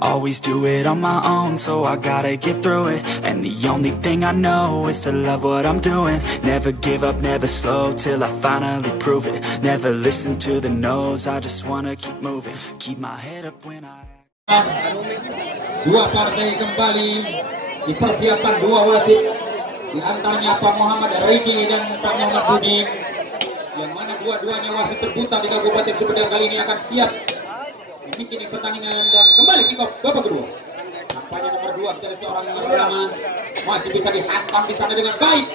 Always do it on my own, so I gotta get through it. And the only thing I know is to love what I'm doing. Never give up, never slow, till I finally prove it. Never listen to the no's, I just wanna keep moving. Keep my head up when I... Dua partai kembali dipersiapkan, dua wasit, di antaranya Pak Muhammad Riki dan Pak Muhammad Budi, yang mana dua-duanya wasit terbuta di Kabupaten Sumedang kali ini akan siap membuat pertandingan dan kembali kick off babak kedua. Nampaknya nomor 2 dari seorang yang pertama masih bisa dihantam di sana dengan baik.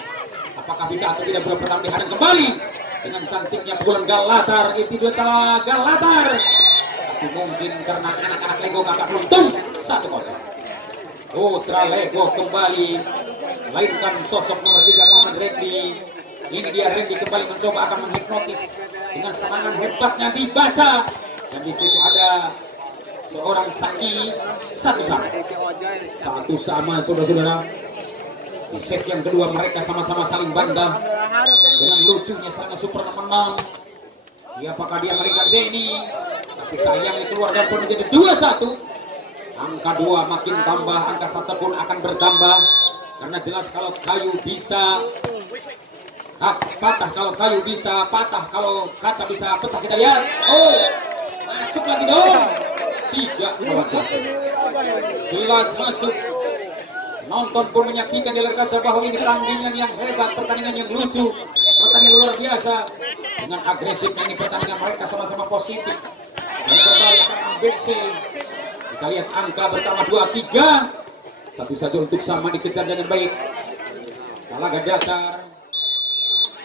Apakah bisa atau tidak, bola pertama dihadang kembali dengan cantiknya pukulan Galatar. Itu adalah Galatar, tapi mungkin karena anak-anak Lego kakak beruntung 1-0. Putra Lego kembali melainkan sosok nomor 3 Muhammad Randy. Ini dia Randy kembali mencoba akan menghipnotis dengan serangan hebatnya dibaca. Dan di situ ada seorang Saki, satu sama saudara-saudara. Di set yang kedua mereka sama-sama saling bangga dengan lucunya serangan super nomor 6. Siapakah dia melingkar Denny? Tapi sayangnya keluar dan pun menjadi 2-1. Angka 2 makin tambah, angka 1 pun akan bertambah. Karena jelas kalau kayu bisa patah, kalau kayu bisa patah, kalau kaca bisa pecah. Kita lihat, masuk lagi dong, 3-1, jelas masuk. Nonton pun menyaksikan di layar kaca bahwa ini pertandingan yang hebat, pertandingan yang lucu, pertandingan luar biasa. Dengan agresifnya ini pertandingan mereka sama-sama positif dan kembali akan ABC. Kita lihat angka bertambah 2-3, satu saja untuk sama dikejar dengan baik. Kalah Galatar,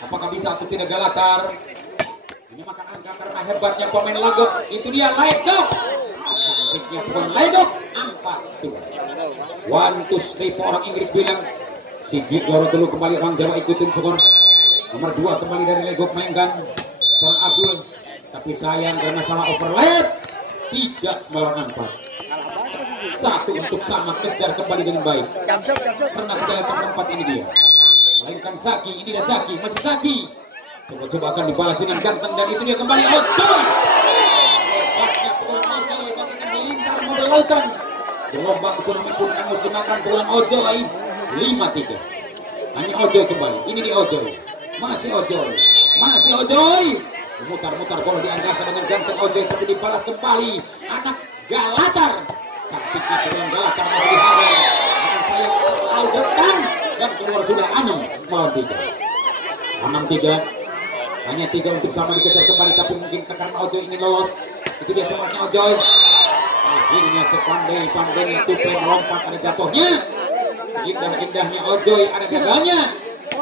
apakah bisa atau tidak Galatar? Ini makan angka karena hebatnya pemain Lagok. Itu dia Lagok. Cantiknya pemain Lagok. 4-2. 1-3 orang Inggris bilang. Si Jik Loro dulu kembali, orang Jawa ikutin skor. Nomor 2 kembali dari Lagok mainkan seorang Abdul. Tapi sayang karena salah overlap. 3 melawan 4. 1 untuk sama, kejar kembali dengan baik. Karena kita lihat nomor 4 ini dia. Melainkan Saki, ini dia Saki, masih Saki. Coba-coba akan dibalas dengan ganteng dan itu dia kembali Ojoy. Hebatnya pukulan Ojoy, bagaikan melingkar membelaukan. Gelombang tsunami pun hangus dimakan pukulan Ojoy. 5-3. Hanya Ojoy kembali. Ini di Ojoy. Masih Ojoy. Masih Ojoy. Memutar-mutar bola di angkasa dengan ganteng Ojoy, tapi dibalas kembali. Anak Galatar. Cantiknya pukulan Galatar masih dihadang. Namun saya terlalu depan dan keluar sudah 6-3. Hanya 3 untuk sama dikejar kembali, tapi mungkin karena Ojoy ingin lolos. Itu dia semangatnya Ojoy. Akhirnya sepandai-pandainya Tupai melompat, ada jatuhnya. Seindah-indahnya Ojoy ada gagalnya.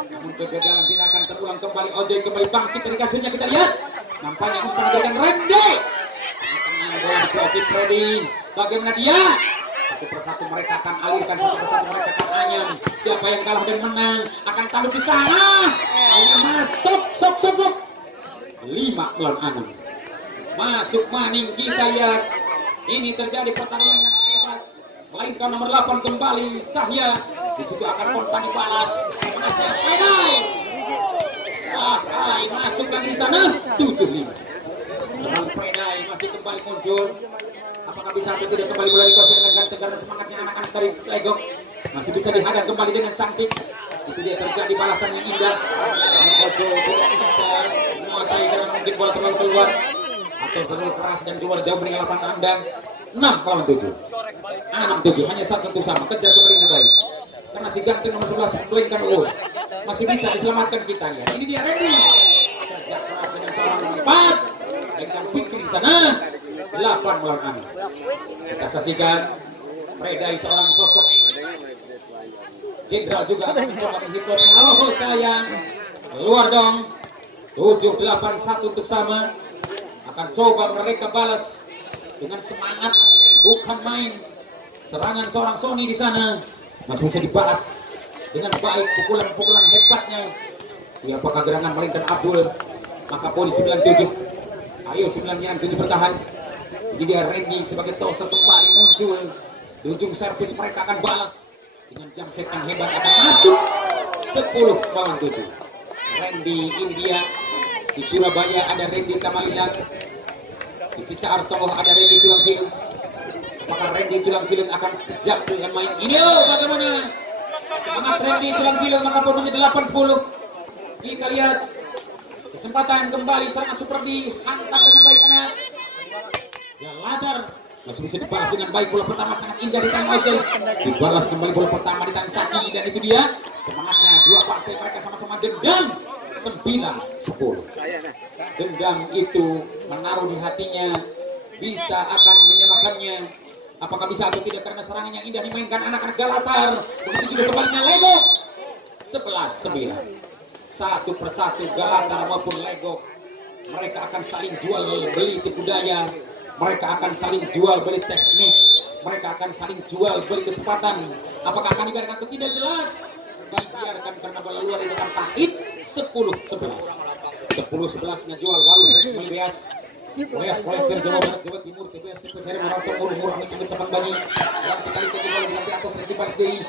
Namun kegagalan tidak akan terulang kembali. Ojoy kembali bangkit dari kasurnya, kita lihat. Nampaknya umpan dengan Randy. Sangat tenang bola di posisi Freddy. Bagaimana dia? Satu persatu mereka akan alirkan, satu persatu mereka akan anyam. Siapa yang kalah dan menang akan taruh di sana. Akhirnya masuk, sok. 5-6. Masuk Maning, kita lihat. Ini terjadi pertarungan yang hebat. Melainkan nomor 8 kembali Cahya. Di situ akan kontan dibalas. Semangatnya Pedai. Masuk lagi di sana. 7-5. Seorang Pedai masih kembali muncul. Apakah bisa atau tidak kembali bola dikuasai dengan ganteng karena semangatnya anak-anak dari Legok. Masih bisa dihadang kembali dengan cantik. Itu dia terjadi balasan yang indah. Ojo tidak bisa menguasai karena mungkin bola terlalu keluar atau terlalu keras dan keluar jauh dari lapangan Anda. 6-7. 6-7. Hanya 1 untuk sama. Kejar kembali dengan baik. Karena si ganteng nomor 11 membelikan ulus. Masih bisa diselamatkan kita ya. Ini dia Randy. Kerja keras dengan seorang 4. Dengan pikir di sana. 8-6. Kita saksikan Predai, seorang sosok jenderal juga akan mencoba menghitungnya. Sayang, keluar dong. 7-8-1 untuk sama. Akan coba mereka balas dengan semangat, bukan main. Serangan seorang Sony di sana masih bisa dibalas dengan baik, pukulan-pukulan hebatnya. Siapakah gerangan melainkan Abdul? Maka polis 97. Ayo 9-7 bertahan. Ini dia Randy sebagai toser kembali muncul. Di ujung servis mereka akan balas dengan jam set yang hebat, akan masuk. 10-7. Randy India. Di Surabaya ada Randy Tamalilan. Di Cisaarto ada Randy Culang-Cilung. Apakah Randy Culang-Cilin akan kejam dengan main ini? Oh, bagaimana semangat Randy Culang-Cilin, maka pun menjadi 8-10. Kita lihat kesempatan kembali serangan super dihantam dengan baik anak. Ya Latar masih bisa dibalas dengan baik. Bola pertama sangat indah di tangan Ojol. Dibalas kembali bola pertama di tangan Saki, dan itu dia semangatnya dua partai, mereka sama-sama dendam. 9-10. Dendam itu menaruh di hatinya, bisa akan menyamakannya. Apakah bisa atau tidak karena serangan yang indah dimainkan anak-anak Galatar. Begitu juga sebaliknya Lego. 11-9. Satu persatu Galatar maupun Lego, mereka akan saling jual beli tipu daya, mereka akan saling jual beli teknik, mereka akan saling jual beli kesempatan. Apakah akan dibiarkan atau tidak jelas? Dibiarkan karena bola luar itu akan pahit. 10-11. 10-11 ngejual walau kembali Beas. Beas Proyektor Jawa Barat Jawa Timur TBS tipe seri merosot murah amit cepat bagi yang kali kedua di atas di baris dari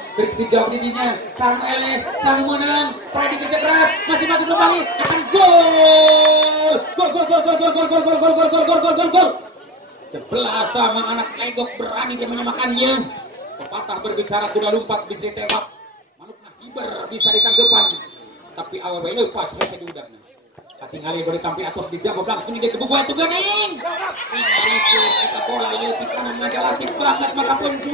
jawab dirinya sang eleh sang menang Freddy kerja keras masih masuk kembali akan gol 11 sama anak Legok berani dia menyamakannya. Pepatah berbicara kuda lompat bisa ditembak, manukna hiber bisa ditanggapan, tapi awal lepas hese diudangnya. Tinggal beri tampi atas dijawab langsung dia kebuka itu gening. Tinggal itu kita bola itu kanan majalatif banget maka pun 12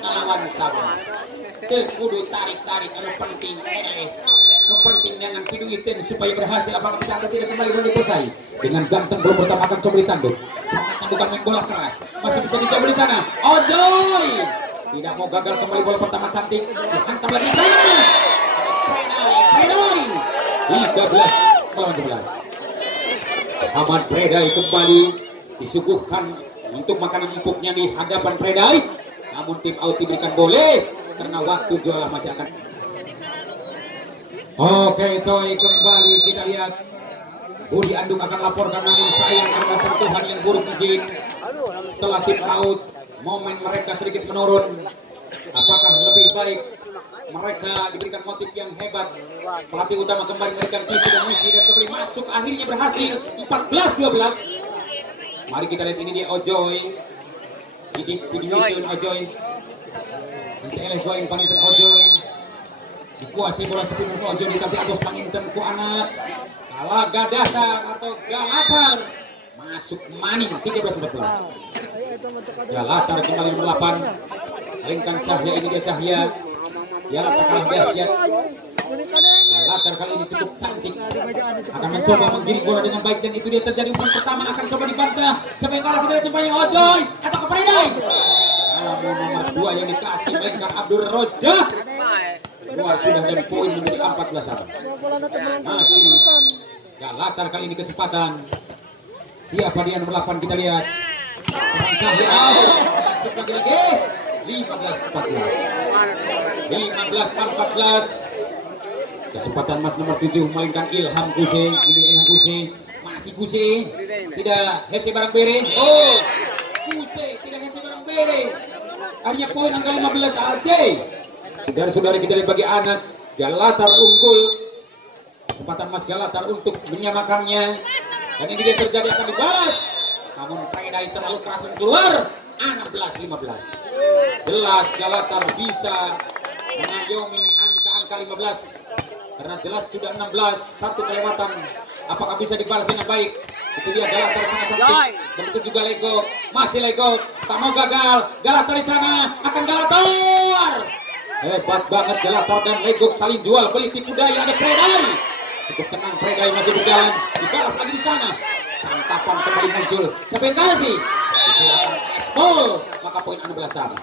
ngelawan 11. Kudu tarik-tarik anu penting anu penting dengan pidu iten supaya berhasil. Apakah bisa atau tidak kembali selesai dengan ganteng belum pertama akan coba ditanduk. Semangatnya bukan main bola keras, masih bisa dijawab di sana. Ojoy tidak mau gagal kembali bola pertama cantik dihantam lagi di sana. Ada Predai 13 melawan 11. Ahmad Predai kembali disuguhkan untuk makanan empuknya di hadapan Predai, namun tim out diberikan boleh karena waktu jualan masih akan. Oke coy, kembali kita lihat Budi Andung akan laporkan, namun sayang karena sentuhan yang buruk izin setelah tim out momen mereka sedikit menurun. Apakah lebih baik mereka diberikan motif yang hebat? Pelatih utama kembali memberikan visi dan misi dan kembali masuk, akhirnya berhasil 14-12. Mari kita lihat ini dia Ojoy. Jadi video Ojoy. Nanti eleh goyang paninten Ojoy. Dikuasai bola sepuluh Ojoy ditampil atas paninten ku anak. Galaga dasar atau Galatar masuk maning 13-14. Galatar kembali nomor 8. Lingkan Cahya, ini dia Cahya. Dia tak kalah dahsyat. Latar kali ini cukup cantik, akan mencoba menggiring bola dengan baik, dan itu dia terjadi umpan pertama akan coba dibantah. Siapa yang kalah kita lihat tempatnya Ojoy atau ke Predai. Namun nomor 2 yang dikasih melainkan Abdul Roja. Keluar sudah dan poin menjadi 14-8. Masih Galatar kali ini kesempatan. Siapa dia nomor 8 kita lihat. Teman Cahya masuk lagi 15-14. 15-14. Kesempatan Mas nomor 7 melainkan Ilham Kuse. Ini Ilham Kuse, masih Kuse, tidak hese barang bere. Oh, Kuse tidak hese barang bere. Hanya poin angka 15 aja. Saudara-saudara kita lihat bagi anak Galatar unggul. Kesempatan Mas Galatar untuk menyamakannya, dan ini dia terjadi akan dibalas. Namun Predai terlalu keras dan keluar 16-15. Jelas Galatar bisa mengayomi angka 15 karena jelas sudah 16, satu kelewatan. Apakah bisa dibalas dengan baik? Itu dia Galatar sangat cantik, dan itu juga Lego, masih Lego, tak mau gagal. Galatar di sana akan Galatar. Hebat banget Galatar dan Lego saling jual beli tipu daya. Ada Predai, cukup tenang Predai masih berjalan, dibalas lagi di sana. Santapan kembali muncul. Siapa yang kasih? Disilakan Ekbol, maka poin 16 sama.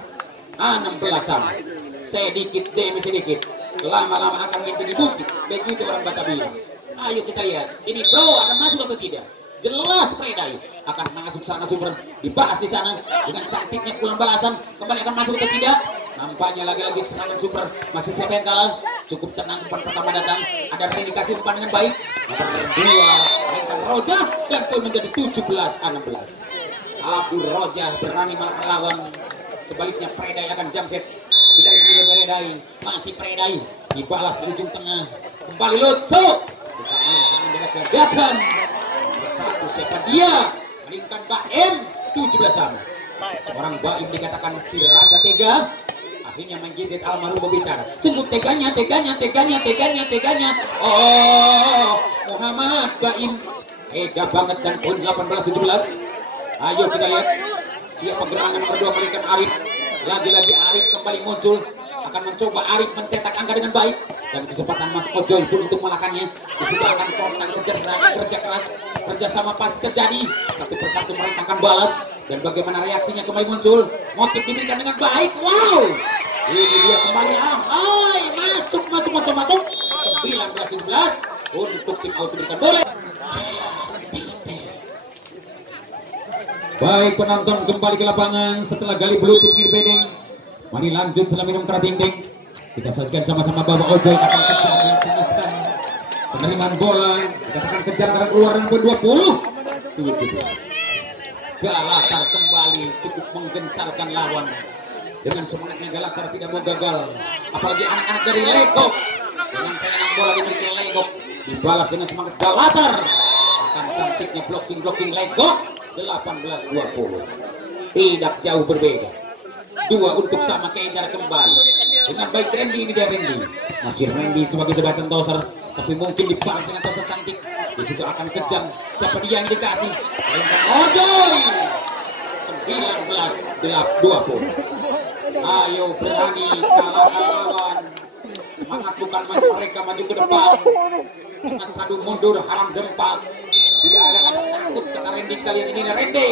16 sama. Sedikit demi sedikit, lama-lama akan menjadi bukti. Begitu orang Batak bilang. Ayo kita lihat, ini bro akan masuk atau tidak? Jelas Predai akan masuk sana super, dibahas di sana dengan cantiknya pulang balasan. Kembali akan masuk atau tidak? Nampaknya lagi-lagi serangan super. Masih siapa yang kalah? Cukup tenang, umpan pertama datang. Ada indikasi umpan dengan baik. Umpan kedua, Lingkan Roja, dan poin menjadi 17-16. Abdul Roja berani malah melawan. Sebaliknya Predai akan jam set. Tidak ingin Predai, masih Predai dibalas di ujung tengah. Kembali lucu. Kita main serangan dengan gagakan. Bersatu siapa dia? Melingkan Bahem 17 sama. Seorang Baim dikatakan si Raja Tega. Akhirnya menjejek almarhum berbicara. Sungguh teganya. Oh, Muhammad Baim tega banget dan poin 18-17. Ayo kita lihat siapa gerangan nomor 2 Melikan Arif. Lagi-lagi Arif kembali muncul. Akan mencoba Arif mencetak angka dengan baik. Dan kesempatan Mas Ojoy pun untuk melakukannya. Disitu akan kontak kerja keras. Kerjasama pasti terjadi. Satu persatu mereka akan balas. Dan bagaimana reaksinya kembali muncul. Motif diberikan dengan baik. Wow. Ini dia kembali. Hai, masuk. 19-17 untuk tim auto berikan boleh. Baik penonton kembali ke lapangan setelah gali bulu tim bedeng. Mari lanjut setelah minum kerating-ting. Kita saksikan sama-sama Bapak Ojoy akan kejar yang signifikan. Penerimaan bola dikatakan kejar karena keluar nomor 20-17. Galatar kembali cukup menggencarkan lawan. Dengan semangatnya Galatar tidak mau gagal. Apalagi anak-anak dari Legok. Dengan penyerang bola dimiliki Legok. Dibalas dengan semangat Galatar. Akan cantiknya blocking Legok. 18-20. Tidak jauh berbeda. 2 untuk sama kejar kembali. Dengan baik Randy ini dari Randy. Masih Randy sebagai jabatan toser. Tapi mungkin dibalas dengan toser cantik. Di situ akan kejam. Siapa dia yang dikasih? Mainkan Ojoy. 19-20. Ayo berani kalahkan lawan. Semangat bukan mereka maju ke depan. Dengan sadu mundur haram dempak. Tidak ada kata takut kata Randy kalian ini. Randy.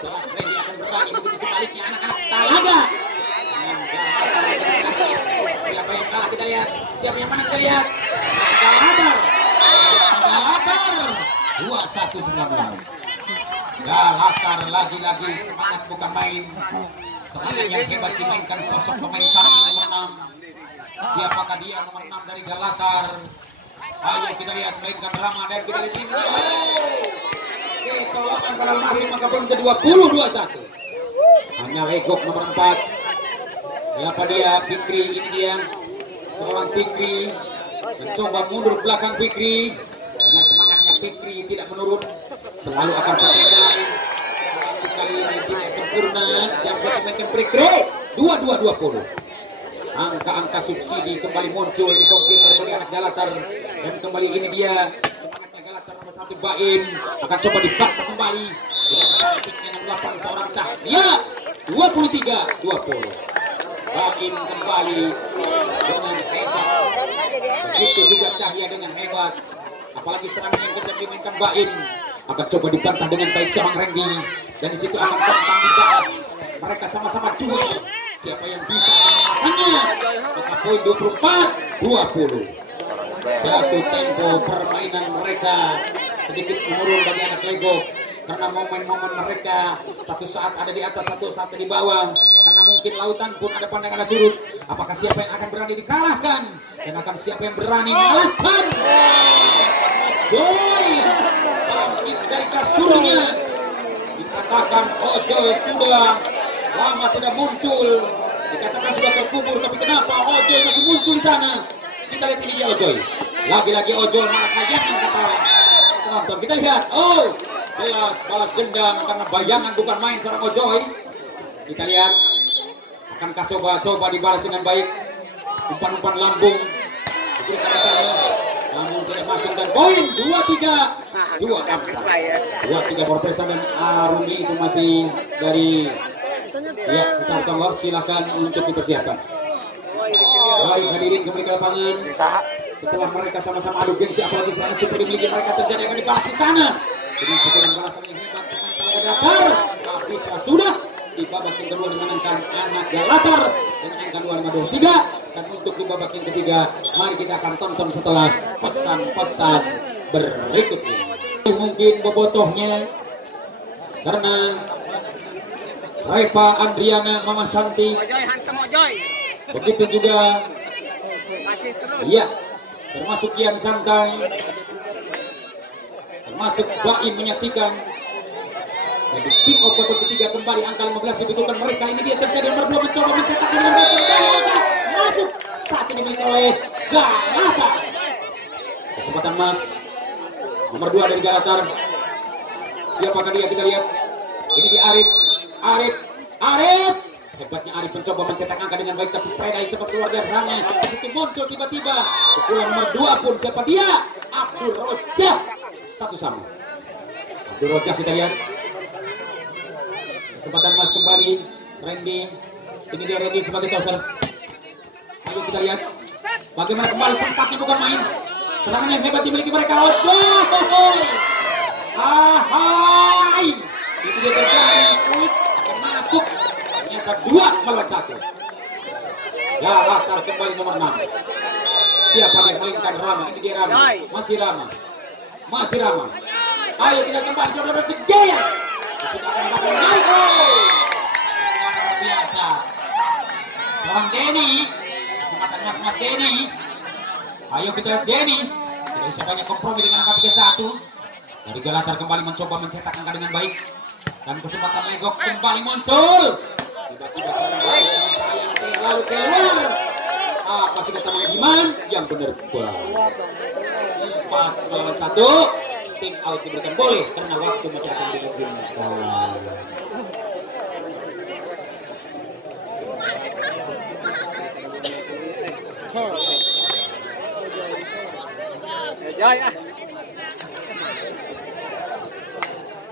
Jelas Randy akan berani. Begitu sebaliknya anak-anak Talaga. Dengan Galatar. Siapa yang kalah kita lihat. Siapa yang menang kita lihat. Galatar. 21-19. Galatar lagi-lagi semangat bukan main. Semangat yang hebat dimainkan sosok pemain cantik nomor 6. Siapakah dia nomor 6 dari Galatar? Ayo kita lihat mainkan drama dan kita lihat ini. Kecolongan kalau masuk maka pun menjadi 20-21. Hanya Legok nomor 4. Siapa dia? Fikri, ini dia. Seorang Fikri mencoba mundur belakang Fikri. Dengan semangatnya Fikri tidak menurun. Selalu akan setia. Kali ini tidak sempurna. Jam satu mainkan Fikri. 22-20. Angka-angka subsidi kembali muncul di komputer bagi anak Galatar. Dan kembali ini dia semangatnya Galatar nomor 1 Baim akan coba dibantah kembali dengan cantiknya nomor 8 seorang Cahya. 23-20. Baim kembali dengan hebat. Begitu juga Cahya dengan hebat. Apalagi serangan yang kejam dimainkan Baim akan coba dibantah dengan baik seorang Randy. Dan disitu akan tentang dibahas. Mereka sama-sama duel. Siapa yang bisa mengalahkannya? Maka poin 24-20. Jatuh tempo permainan mereka sedikit menurun bagi anak Legok. Karena momen-momen mereka satu saat ada di atas, satu saat di bawah. Karena mungkin lautan pun ada pandangan surut. Apakah siapa yang akan berani dikalahkan? Dan akan siapa yang berani mengalahkan? Joy bangkit dari kasurnya. Dikatakan Ojoy sudah lama tidak muncul. Dikatakan sudah terkubur, tapi kenapa Ojoy masih muncul di sana? Kita lihat ini dia Ojoy. Lagi-lagi Ojoy malah kayakin kata penonton. Kita lihat. Oh, jelas balas dendam karena bayangan bukan main seorang Ojoy. Kita lihat. Akankah coba dibalas dengan baik? Umpan-umpan lambung. Diberikan katanya. Namun tidak masuk dan poin 23-24. 23 Profesor dan Arumi itu masih dari ya, Sartowo, silakan untuk dipersiapkan. Baik hadirin kembali ke lapangan. Setelah mereka sama-sama adu gengsi, apalagi serangan super dimiliki mereka terjadi akan dibalas di sana. Dengan pukulan balasan yang hebat pemain Galatar. Tapi sudah di babak yang kedua dimenangkan anak Galatar dengan angka 2-5-2-3. Dan untuk di babak yang ketiga, mari kita akan tonton setelah pesan-pesan berikut ini. Mungkin bobotohnya karena Reva Andriana Mama Cantik. Begitu juga iya, termasuk Kian Santai, termasuk Baim menyaksikan. Jadi pick up babak ketiga kembali angka 15 dibutuhkan mereka. Ini dia terjadi nomor 2 mencoba mencetak nomor 2 kembali angka masuk. Saat ini dimiliki oleh Galatar. Kesempatan Mas nomor 2 dari Galatar. Siapakah dia? Kita lihat. Ini di Arif. Arif. Hebatnya Arif mencoba mencetak angka dengan baik, tapi Fredai cepat keluar dari sana. Di situ muncul tiba-tiba pukulan nomor 2 pun, siapa dia? Abdul Rojak. 1-1. Abdul Rojak, kita lihat. Kesempatan mas kembali. Randy. Ini dia Randy sebagai toser. Ayo kita lihat bagaimana kembali sempatnya bukan main. Serangan yang hebat dimiliki mereka. Ojol. Ahai. Itu dia terjadi. Kulit akan masuk. Ternyata 2 melawan 1. Ya, latar kembali nomor 6. Siapa yang melingkan Rama? Ini dia Rama. Masih Rama. Ayo kita kembali. Jodoh Ceger. Sudah akan dibakar naik. Luar biasa. Seorang Denny. Kesempatan mas Denny. Ayo kita lihat Denny. Tidak bisa banyak kompromi dengan angka 31. Dari Galatar kembali mencoba mencetak angka dengan baik. Dan kesempatan Legok kembali muncul. Tiba-tiba seorang baik dengan sayang lalu keluar. Apa sih kata Diman? Yang benar gol. 4 melawan 1. Tim out diberikan boleh karena waktu masih akan dilanjutkan.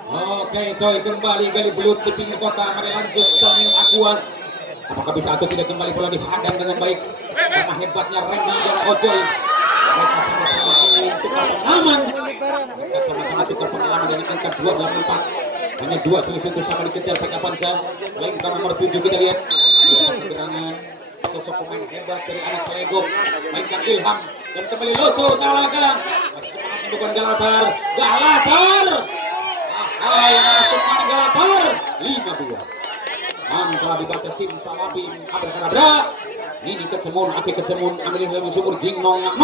Oke, coy, kembali gali belut di pinggir kota. Mari lanjut Storming Aqua. Apakah bisa atau tidak kembali bola dihadang dengan baik? Karena hebatnya Randy dan Ojoy. Mereka sama-sama ingin tukar pengalaman. Mereka sama-sama tukar pengalaman dengan angka 284. Hanya 2 selisih untuk sama dikejar PK Pansa. Lengkap nomor 7 kita lihat. Kegerangan sosok pemain hebat dari anak Lego. Mainkan Ilham dan kembali Loco Talaga. Masih semangat mendukung Galatar. Ayo masuk mana Galatar. 5-2. Telah dibaca Sim Salabim Abrakadabra. Ini Aki kecemun ambil yang sumur jing nongak.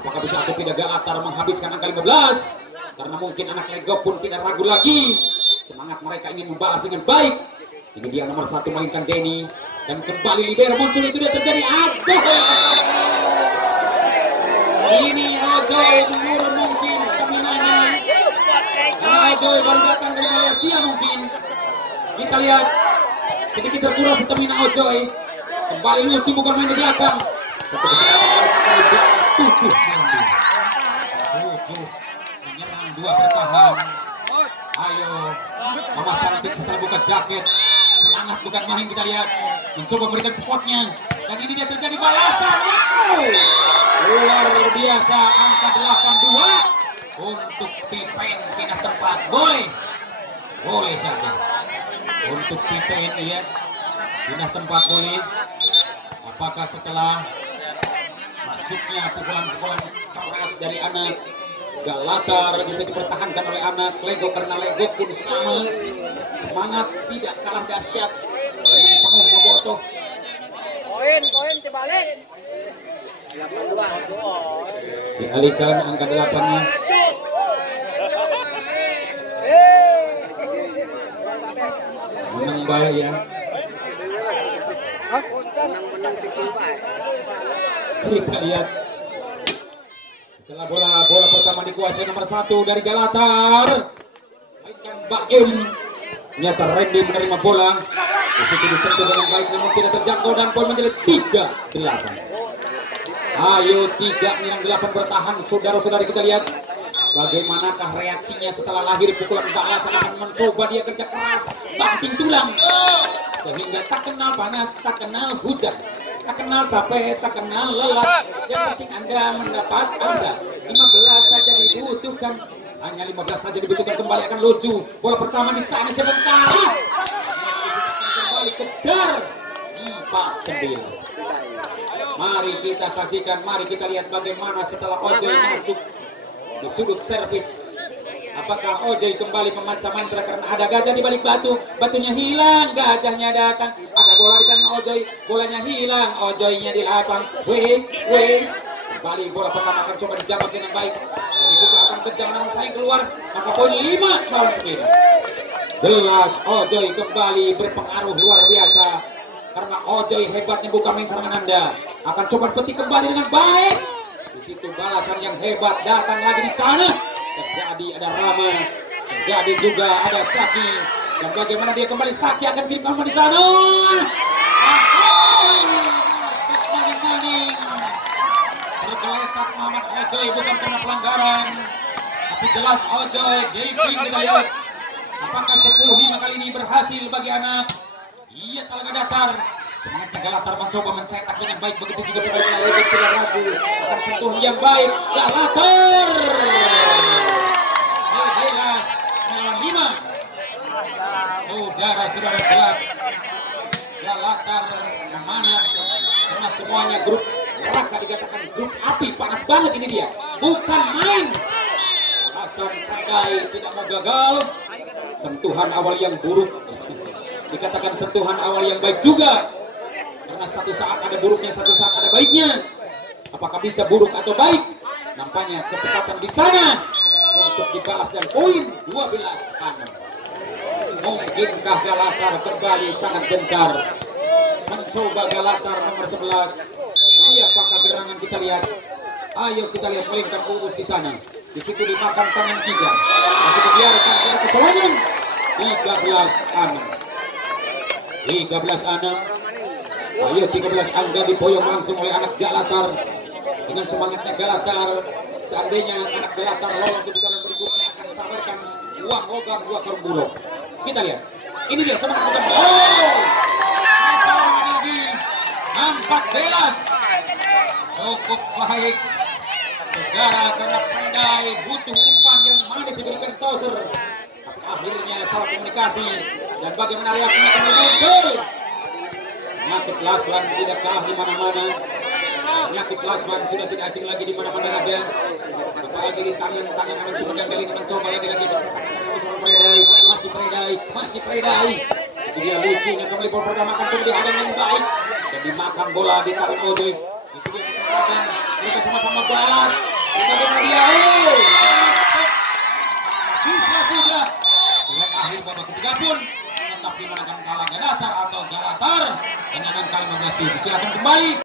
Apakah bisa atau tidak Galatar menghabiskan angka 15? Karena mungkin anak Lego pun tidak ragu lagi. Semangat mereka ingin membalas dengan baik. Ini dia nomor 1 mainkan Denny. Dan kembali libero muncul, itu dia terjadi. Ini Ojoy menurun mungkin staminanya. Ojoy baru datang dari Malaysia mungkin. Kita lihat sedikit terkuras stamina Ojoy. Kembali lucu bukan main di belakang. Satu kesempatan 7 menyerang 2 bertahan. Ayo Mama Cantik setelah buka jaket. Semangat bukan main, kita lihat. Mencoba memberikan spotnya. Dan ini dia terjadi balasan. Wow! Luar biasa, angka 82. Untuk Pipen pindah tempat. Boleh saja. Untuk Pipen ya. Pindah tempat boleh. Apakah setelah masuknya pukulan-pukulan keras dari anak Galatar bisa dipertahankan oleh anak Lego, karena Lego pun sama semangat tidak kalah dahsyat dengan penuh bobotoh. Poin terbalik. 82. Dialihkan angka 8-nya. Menang baik ya. Kita lihat setelah bola pertama dikuasai nomor 1 dari Galatar. Mainkan Baim. Ternyata Randy menerima bola. Di situ disentuh dengan baik namun tidak terjangkau dan poin menjadi 3-8. Ayo 3 menyerang 8 bertahan. Saudara-saudari, kita lihat bagaimanakah reaksinya setelah lahir pukulan balasan. Akan mencoba dia kerja keras, banting tulang, sehingga tak kenal panas, tak kenal hujan, tak kenal capek, tak kenal lelah. Yang penting Anda mendapat Anda 15 saja dibutuhkan. Hanya 15 saja dibutuhkan. Kembali akan lucu. Bola pertama di sana sebentar. Kembali kejar 4-9. Mari kita saksikan. Mari kita lihat bagaimana setelah Ojoy masuk di sudut servis. Apakah Ojoy kembali membaca mantra karena ada gajah di balik batu? Batunya hilang, gajahnya datang. Ada bola di tangan Ojoy, bolanya hilang, Ojoynya di lapang. Kembali bola pertama akan coba dijawab dengan baik. Dari situ akan kejam namun sayang keluar. Maka poin 5-9. Jelas Ojoy kembali berpengaruh luar biasa. Karena Ojoy hebatnya bukan main serangan Anda. Akan coba petik kembali dengan baik. Di situ balasan yang hebat datang lagi di sana. Terjadi ada Rama, terjadi juga ada Saki. Dan bagaimana dia kembali, Saki akan kirim kamu di sana. Masuk maning-maning. Tergeletak Muhammad Ojoy, bukan karena pelanggaran, tapi jelas Ojoy diving. Kita lihat apakah 10-5 kali ini berhasil bagi anak. Iya, Talaga Datar. Semangat Galatar mencoba mencetak dengan baik, begitu juga sebaliknya Legend tidak ragu akan sentuh yang baik. Galatar jelas melawan 5. Saudara-saudara, jelas Galatar memanas karena semuanya grup neraka, dikatakan grup api, panas banget ini dia, bukan main. Hasan Pradai tidak mau gagal, sentuhan awal yang buruk dikatakan sentuhan awal yang baik juga, karena satu saat ada buruknya, satu saat ada baiknya. Apakah bisa buruk atau baik? Nampaknya kesempatan di sana untuk dibalas dan poin 12-6. Mungkinkah Galatar kembali sangat gentar? Mencoba Galatar nomor 11. Siapakah gerangan, kita lihat. Ayo kita lihat, melingkar Uus di sana. Di situ dimakan tangan 3. Masih dibiarkan dari keselangan. 13-6. Ayo 13 angka diboyong langsung oleh anak Galatar. Dengan semangatnya Galatar, seandainya anak Galatar lolos di putaran berikutnya akan disamarkan uang logam 2 karung burung. Kita lihat, ini dia semangat bukan. Lagi 14. Cukup baik saudara, karena Pradai butuh umpan yang manis diberikan Toser, tapi akhirnya salah komunikasi. Dan bagaimana reaksinya kembali muncul. Penyakit Laswan tidak kalah di mana-mana. Penyakit Laswan sudah tidak asing lagi di mana-mana ada. Apalagi di tangan-tangan anak Sumedang kali ini mencoba lagi-lagi mencetak akan bersama Pradai. Masih Pradai. Itu dia lucunya, kembali bola pertama akan coba dihadang dengan baik dan dimakan bola di tangan Ojoy. Itu dia kesempatan, mereka sama-sama balas. Bagaimana dia? Bisa sudah. Lihat akhir babak ketiga pun tetap dimenangkan Talaga Datar atau Galatar dengan angka 15. Silakan kembali.